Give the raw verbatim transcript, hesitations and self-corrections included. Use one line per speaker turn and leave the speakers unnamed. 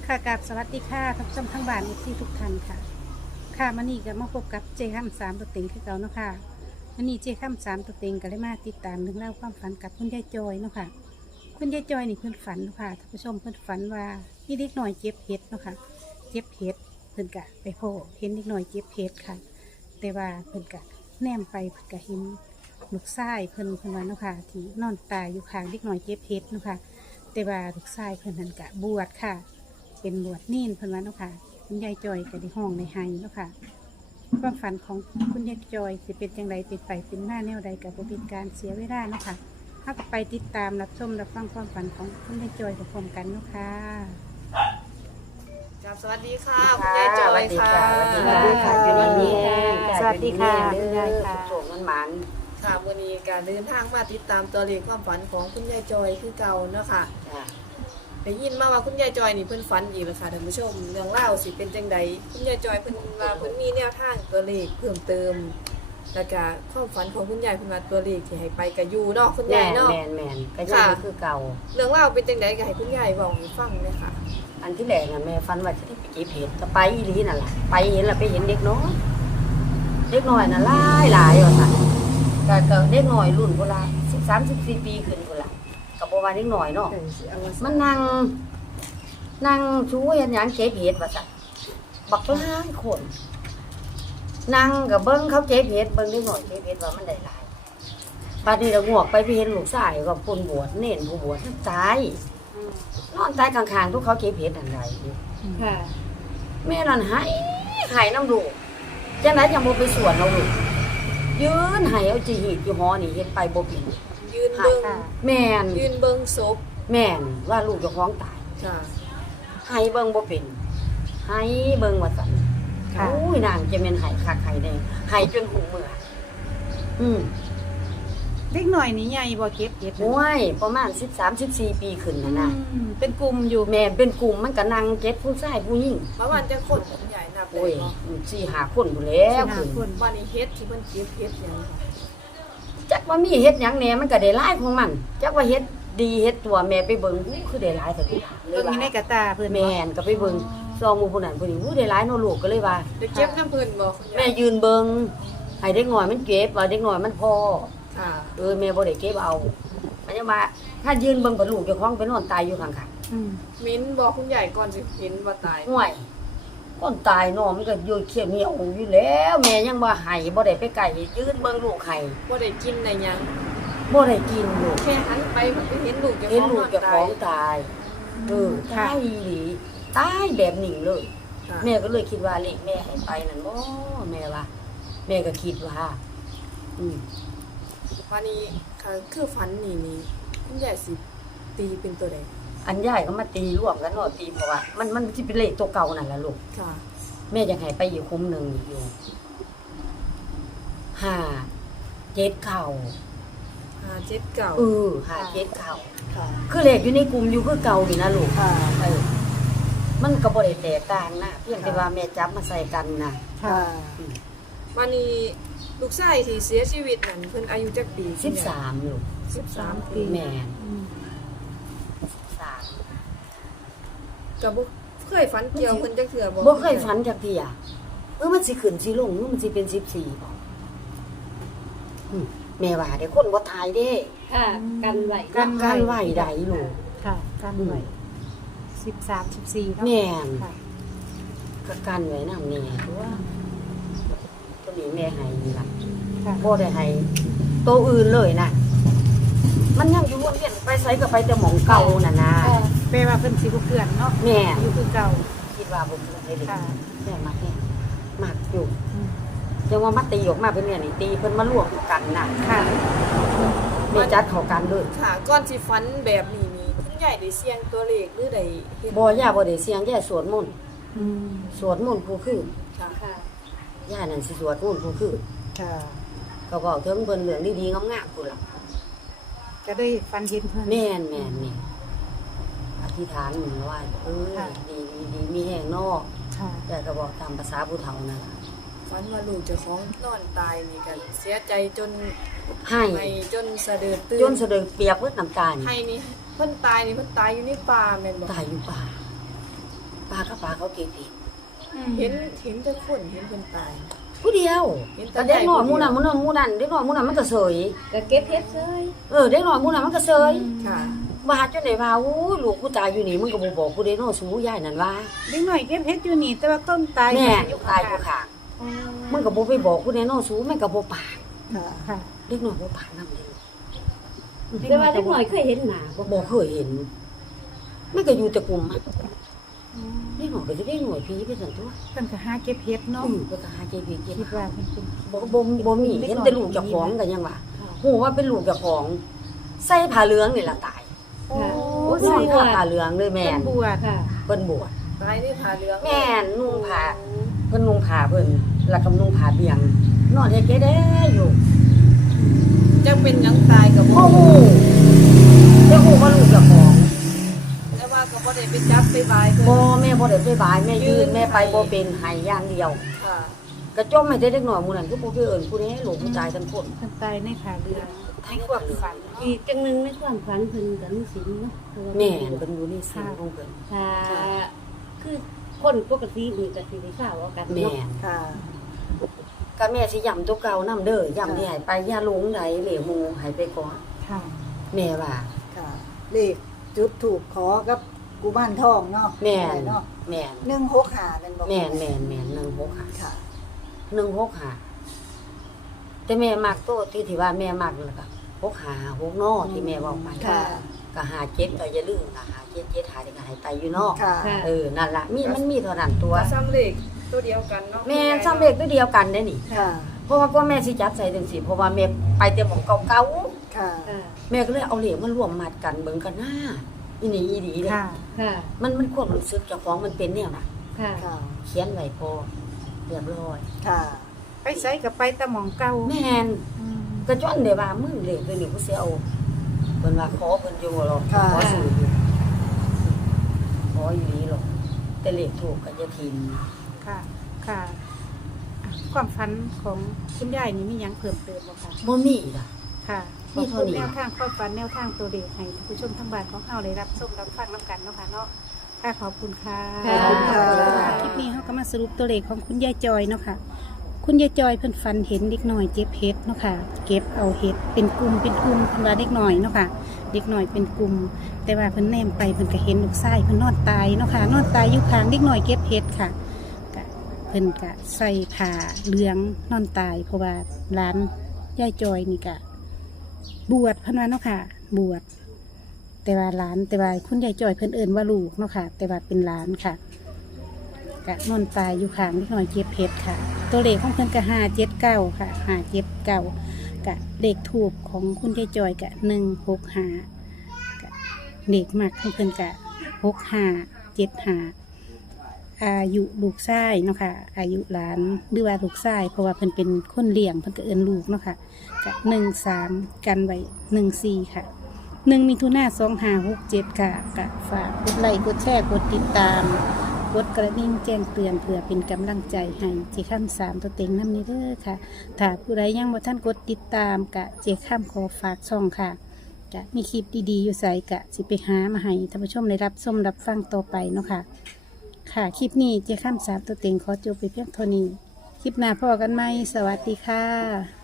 ค่ะกับสวัสดีค่ะท่านผู้ชมทั้งบ้านที่ทุกท่านค่ะค่ะมื่อนี้ก็มาพบกับเจข้ามสามตัวเต็งคือเก่าเนาะค่ะมื่อนี้เจข้ามสามตัวเต็งก็เลยมาติดตามเรื่องเล่าวความฝันกับคุณยายจอยเนาะค่ะคุณยายจอยนี่เพื่อนฝันเนาะค่ะท่านผู้ชมเพื่อนฝันว่ามีเด็กหน่อยเจ็บเห็ดเนาะค่ะเจ็บเห็ดเพื่อนกะไปโผล่เห็นเด็กหน่อยเจ็บเห็ดค่ะ แต่ว่าเพื่อนกะแนมไปเพื่อนกะเห็นลูกชายเพื่อนเพื่อนว่าเนาะค่ะที่นอนตายอยู่ข้างเด็กหน่อยเจ็บเห็ดเนาะค่ะแต่ว่าลูกชายเพื่อนนั้นกะบวชค่ะ เป็นบวชนีนเพิ่นว่าเนาะค่ะคุณยายจอยก็ได้ห้องในไห้เนาะค่ะความฝันของคุณยายจอยสิเป็นจังไดเป็นไปเป็นหน้าแนวใดกับบ่เป็นการเสียเวลาเนาะค่ะเฮาก็ไปติดตามรับชมรับฟังความฝันของคุณยายจอยพร้อมๆกันเนาะค่ะ
ครับสวัสดีค่ะคุณยายจอยค่ะ
สวัสดีค่ะอยู่ในนี้
สวัสดีค่ะ
อยู่
คุณ
ใน
ยาย
นี้
ค่ะ
ส่งมันหมัน
ค่ะวันนี้การเดินทางมาติดตามตัวเลขความฝันของคุณยายจอยคือเก่าเนาะค่ะ
จ้ะ
ได้ยินมาว่าคุณยายจอยนี่เพิ่นฝันอีกแล้วค่ะท่านผู้ชมเรื่องเล่าวสิเป็นจังใดคุณยายจอยเพิ่นว่าเพิ่นมีแนวทางตัวเลขเพิ่มเติมแล้วก็ความฝันของคุณยายเพิ่นว่าตัวเลขที่ให้ไปก็อยู่เนาะคุณ
แม่
ยาย
น
เนาะ
แม่นแม่นก็ยังคือเก่า
เรื่องเล่าวเป็นจังใดก็ให้คุณยายเว้าให้ฟังเลยค่ะ
อันที่แรกน่ะแม่ฟันว่าจะได้ไปเก็บเห็ดก็ไปอีหลีนั่นล่ะไปเห็นแล้วไปเห็นเด็กน้อยเด็กน้อยน่ะหลายหลายว่าซั่นก็ก็เด็กน้อยรุ่นพุ่นละสิบสาม สิบสี่ปีขึ้นพุ่นล่ะก็บ่ว่าเด็กน้อยเนาะมันนั่งนั่งชูเฮ็ดหยังเก็บเห็ดว่าซั่นบักหลายคนนั่งก็เบิ่งเขาเก็บเห็ดเบิ่งเด็กน้อยเก็บเห็ดว่ามันได้หลายบัดนี้เรางวกไปไปเห็นลูกชายก็พุ่นบวชเน้นผู้บวชตายนอนตายข้างๆทุกเขาเก็บเห็ดอันใดอยู่
ค่ะ
แม่นั่นหายหายน้ำลูกจังได๋จังบ่ไปสวนเอาลูกยืนหายเอาจีหีดอยู่หอนี่เฮ็ดไปบ่เป็น
ยืนเบิ่ง
แม่น
ยืนเบิ่งศพ
แม่นว่าลูกเจ้าของตาย
ค่ะ
หายเบิ่งบ่เป็นหายเบิ่งว่าซั่น
ค่ะ
โอ้ยนางจะแม่นหายคักหายแน่หายจนหูเมื่ออืม
เด็กหน่อยนี่ใหญ่บ่เก็บเห็ด
โอ้ยประมาณสิบสาม สิบสี่ปีขึ้น
อื
น่ะนะ
มเป็นกลุ่มอยู่
แม่นเป็นกลุ่มมันก็นั่งเก็บผู้ชายผู้หญิง
ประมาณจังคนคุณยายนับได้
โอ้ย
เนาะ
สี่ห้าคนพุ่นแล้ว
สี่
ขึ้น
ห้าคน
วันนี้เฮ็ดที่เพิ่นเก็บเฮ็ดหยังค่ะ
จักว่ามีเฮ็ดหยังแหน่มันก็ได้หลายของมันจักว่าเฮ็ดดีเฮ็ดตัวแม่ไปเบิ่งอู้คือได้หลายแต่ลูกเล
เบิ่
ย
ง
ว่า
อยู่ในกระตาเพิ่น
แม่นก็ไปเบิ่งซองหมู่ผู้นั้นผู้นี้อู้ได้หลายเนาะลูกก็เลยว่า
ได้เก็บน้ำเพิ่นบ่คุณยา
แม่
ย
ยืนเบิ่งให้เด็กน้อยมันเก็บว่าเด็กน้อยมันพอ
ค่ะ
เออแม่บ่ได้เก็บเอามันจะมาถ้ายืนเบิ่งบ่ลูกเจ้าของไปนอนตายอยู่ข้าง
อืม
มิ้นบอกคุณใหญ่ก่อนสิเห็นว่าตาย
ๆห่วยคนตายเนาะมันก็อยู่เขียวเหนียวอยู่แล้วแม่ยังบ่ให้บ่ได้ไปไกลยืนเบิ่งลูกให้
ว่าได้กินในยัง
บ่ได้กินลูก
แค่หันไปมันก็เห็นลูกจะ
เห็น
ฟ้อง
ลูก
นอน
เจ้าข
ตา
อย งตายเออ
ค่ะ
ตายอีหลีตายแบบนี้เลย
ค่ะ
แม่ก็เลยคิดว่าเลขแม่ให้ไปนั่นบ่แม่ว่าแม่ก็คิดว่าอืม
วันนี้ค่ะคือฝันนี่นี่คุณใหญ่สิตีเป็นตัวใด
อันยายก็มาตีร่วมกันเนาะตีเพราะว่ามันมันสิเป็นเลขตัวเก่านั่นล่ะลูก
ค่ะ
แม่ยังให้ไปอยู่คุ้มหนึงอยู่ห้าเจ็ดเข่า
ห้าเจ็ดเก่า
เออห้าเจ็ดเข่า
ค่ะ
คือเลขอยู่ในกลุ่มอยู่คือเก่านี่นะลูก
ค่ะ
เออมันก็บ่ได้แตกต่างนะเพียงแต่ว่าแม่จับมาใส่กันนะ
ค่ะ
อืม
วันนี้ลูกชายที่เสียชีวิตนั่นเพิ่นอายุจักปี
สิบสามลูก
สิบสามปี
แม่น
อืม
สาม
ก็บ่เคยฝันเกี่ยวเพิ่นจักเทื่อบ่
บ่เคยฝันจักเที่ยเออมันสิขึ้นสิลงหรือมันสิเป็นสิบสี่บ่อืมแม่ว่าเด้คนบ่ตายเด้
ค่ะกันไหว
กันไว้
การไหวใดลูก
ค่ะกันไว้สิบสามสิบสี่เนาะ
แม่น
ค่ะ
ก็กันไว้นำนี่ตัวตัวนี้แม่ให้นี่ล่ะ
ค่ะ
บ่ได้ให้ตัวอื่นเลยนะมันยังอยู่วนเวียนไปไสก็ไปแต่หม่องเก่าน่ะนะ
แปลว่าเพิ่นสิบ่เพื่อนเนาะ
แม่
อยู่คือเก่า
คิดว่าบ่เป็นได้เด็ก
ค่ะ
แม่มักแน่มักอยู่
อืม
จังว่ามาตีออกมาเป็นเนี่ยนี่ตีเพิ่นมารวมกันน่ะ
ค่ะ
แม่จัดเข้ากันเลย
ค่ะก่อนสิฝันแบบนี้นี่คุณใหญ่ได้เสี่ยงตัวเลขหรือได้เฮ็ด
บ่ย่าบ่ได้เสียงย่าสวดมนต์
อืม
สวดมนต์ผู้คือ
ค่ะ
ค่ะ
ย่านั่นสิสวดมนต์ผู้คือ
ค่ะ
ก็เว้าถึงเพิ่นเรื่องดีๆงามๆพุ่นล่ะ
ก็ได้ฟันเห็นเพิ่น
แม่นแม่นนี่อธิษฐานว่าเออ
ค่ะ
ดีๆดีมีแห่งนอก
ค่ะ
แต่ก็บอกตามภาษาผู้เฒ่านั่นล่ะ
ฝันว่าลูกเจ้าของนอนตายนี่กันเสียใจจน
ให้
ให้จนสะเดือดตื่น
จนสะเดึงเปียกเบิดน้ำตาล
ให้นี่เพิ่นตายนี่เพิ่นตายอยู่ในป่าแม่นบ่
ตายอยู่ป่าปลากับปลาเขาเก็บเห็ด
เห็นเห็นแต่คนเห็นเพิ่นตาย
ผู้เดียว
เห็นแต่
แต่เด็กน้อยห
ผู้
มู่
เดียว
นั้นหมู่นั้นหมู่นั้นเด็กน้อยหมู่นั้นมันก็เสย
ก็เก็บเฮ็ดเลย
เออเด็กน้อยหมู่นั้นมันก็เสย
ค่ะ
ว่าจนได้ว่าอู้ลูกกูตายอยู่นี่มึงก็บ่บอกกูเด้เนาะสูยายนั่นว่า
เด็กหน่อยเก็บเฮ็ดอยู่นี่แต่ว่าต้นตาย
แม่
อยู่
ตายอยู่ข้างมึงก็บ่ไปบอกกูเด้เนาะสูแม่งก็บ่ปาก
ค่ะ
ค่ะ
เด็กน้อยบ่ปากนำเลย
แต่ว่าเด็กน้อยเคยเห็นหน้าบ่
บ่เคยเห็นมันก็อยู่แต่กลุ่มมันเด็กน้อยก็สิเด็กน้อยผีไปซั่นตัว
เพิ่นก็หาเก็บเฮ็ดเนาะ
อือก็หาใจดีเก็บ
คิดว่าเพิ่นเป็น
บ่บ่บ่มีเห็นแต่ลูกเจ้าของก็ยังว่าฮู้ว่าเป็นลูกเจ้าของใส่ผ้าเหลืองนี่ล่ะตาย
โอ้
โอ้
ใส่
ใส่ผ้าเหลืองเลยแม่
เพิ่น
น
บวช
ค่ะ
เพิ่นบวช
ตายนี่ผ่าเหลือง
แม่นนุ่งผ้าเพิ่นนุ่งผ้าเพิ่นแล้วก็นุ่งผ้าเบียง นอนเฮ็ดแด้อยู่
จังเป็นหยังตายกับ
โอ้โหแต่ฮู้ว่าลูกเจ้าของ
แต่ว่าก็บ่ได้ไปจับไปบายเพิ่น
บ่แม่บ่ได้ไปบายแม่ยืนแม่ไปบ่เป็นให้อย่างเดียว
ค่ะ
ก็จมให้เด็กน้อยหมู่นั้นคือบ่ไปเอิ้นผู้ใดลูกผู้ตายทั้งคน
เพิ่นตายในขาเรือในความฝัน
อีกจังหนึงในความฝันเพิ่นก็มีศีลเนาะ
แม่นเพิ่นอยู่ในศีลของเพิ่น
ถ้าคือคนปกตินี่ก็สิได้ข่าวเอากัน
แม่
เนาะ
น
ค่ะ
ก็แม่สิย้ำตัวเก่านำเด้อย้ำที่ให้ไปอย่าหลงใดเหลวหมู่ให้ไปก่อน
ค่ะ
แม่ว่า
ค่ะ เลขจุดถูกขอกับกูบ้านทองเนาะ
แม่น
เนาะ
แม่น
หนึ่งหกหาเป็นบอก
แม่นแม่นแม่นหนึ่งหกห้า
ค่ะ
หนึ่งหกห้าแต่แม่มักโตที่ที่ว่าแม่มักนั่นล่ะก็หกห้าหกเนาะที่แม่เว้าไป
ค่ะ
ก็หาเจ็ดก็อย่าลืมนะหาเจ็ดเจ็ดหาได้ก็ให้ไปอยู่เนาะ
ค่ะ
ค่ะ
เออนั่นล่ะมีมันมีเท่านั้นตัว
ก็ซ้ำเลขตัวเดียวกันเนาะ
แม่ซ้ำเลขตัวเดียวกันได้นี่
ค่ะ
เพราะว่าก็แม่สิจับใส่จังซี่เพราะว่าแม่ไปแต่หม่องเก่า
ค่ะ
ค่ะ
ๆแม่ก็เลยเอาเหรียญมารวมมัดกันเบิ่งกันหน้าอีนี่อีดีเลย
ค่ะ
ค่ะ
มันมันความรู้สึกเจ้าของมันเป็นแนวน่ะ
ค่ะ
ค่ะ
เขียนไว้พอเรียบร้อย
ค่ะ
ไปใส่กับไปแต่หมองเก่า
แม่น
อืม
ก็จนได้ว่ามึงเลขตัวนี้กูสิเอาเพิ่นว่าขอเพิ่นอยู่หรอก
ค่ะ
ขอซื้ออยู่ขออยู่นี่หรอกแต่เลขถูกก็จะทิม
ค่ะ ค่ะอ่ะความฝันของคุณยายนี่มีหยังเพิ่มเติมบ่คะ
บ่มีล่ะ
ค่ะ
มี
มี
เท่านี้
แนวทางความฝันแนวทางตัวเลขให้ท่านผู้ชมทั้งบ้านของเฮาได้รับชมรับฟังนํกันเนาะค่ะเนาะค่ะขอบคุณค่ะ
ขอบคุณค่ะ
คลิปนี้เฮาก็มาสรุปตัวเลขของคุณยายจอยเนาะค่ะ คุณยายจอยเพิ่นฝันเห็นเด็กน้อยเก็บเห็ดเนาะค่ะ เก็บเอาเห็ดเป็นกลุ่มเป็นกลุ่มเพิ่นว่าเด็กน้อยเนาะค่ะ เด็กน้อยเป็นกลุ่ม แต่ว่าเพิ่นแนมไปเพิ่นก็เห็นลูกชายเพิ่นนอนตายเนาะค่ะนอนตายอยู่ข้างเด็กน้อยเก็บเห็ดค่ะก็เพิ่นก็ใส่ผ้าเหลืองนอนตาย เพราะว่าร้านยายจอยนี่ก็บวชเพิ่นว่าเนาะค่ะ บวชแต่ว่าหลานแต่ว่าคุณยายจอยเพิ่นเอิ้นว่าลูกเนาะค่ะ แต่ว่าเป็นหลานค่ะก็นอนตายอยู่ข้างเด็กน้อยเก็บเห็ดค่ะ ตัวเลขของเพิ่นก็ห้าเจ็ดเก้าค่ะห้าเจ็ดเก้ากะเลขถูกของคุณยายจอยกะหนึ่งหกห้ากะเลขมากของเพิ่นกะหกห้าเจ็ดห้าอายุลูกชายเนาะค่ะ อายุหลานหรือว่าลูกชายเพราะว่าเพิ่นเป็นคนเลี้ยงเพิ่นก็เอิ้นลูกเนาะค่ะกะหนึ่งสามกันไว้หนึ่งสี่ค่ะหนึ่งมิถุนาสองห้าหกเจ็ดค่ะกะฝากกดไลค์กดแชร์กดติดตามกดกระดิ่งแจ้งเตือนเพื่อเป็นกำลังใจให้เจข้ามสามตัวเต็งน้ำนี้เด้อค่ะ ถ้าผู้ใดยังบ่ท่านกดติดตามกะเจข้ามขอฝากช่องค่ะกะมีคลิปดีๆอยู่ใส่กะสิไปหามาให้ท่านผู้ชมได้รับชมรับฟังต่อไปเนาะค่ะ ค่ะคลิปนี้เจข้ามสามตัวเต็งขอจบไปเพียงเท่านี้ คลิปหน้าพอกันไหมสวัสดีค่ะ